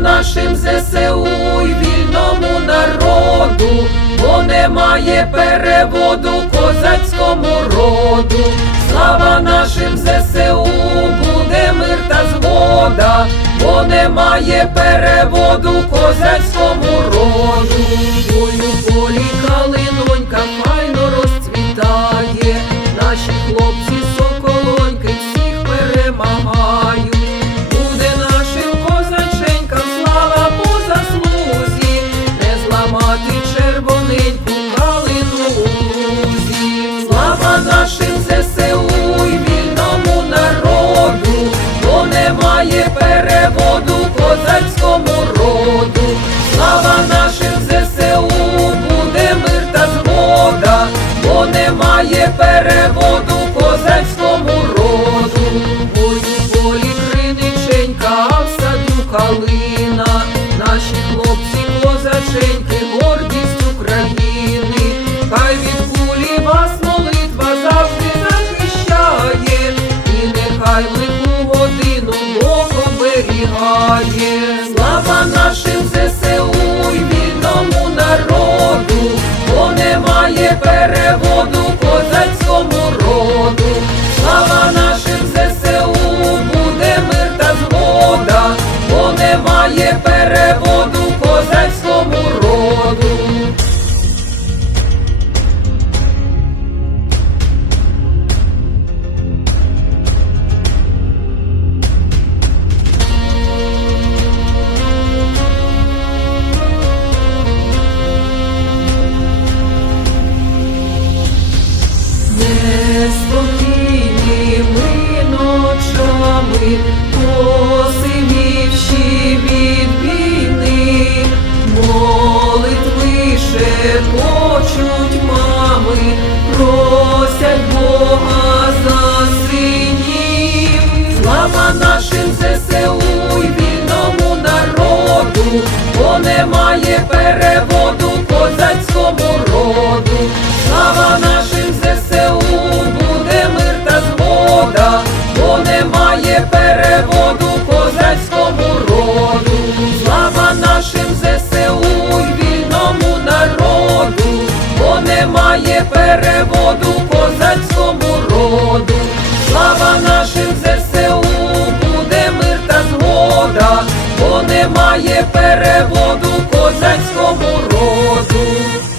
Нашим ЗСУ й вільному народу, бо немає переводу козацькому роду. Слава нашим ЗСУ, буде мир та згода, бо немає переводу козацькому роду. Немає переводу козацькому роду. Ой, у полі криниченька, а в саду калина, наші хлопці козаченьки, гордість України, хай від кулі вас молитва завжди захищає, і нехай лиху годину Бог оберігає. Слава нашим ЗСУ й вільному народу, бо немає переводу ЗСУ Bogu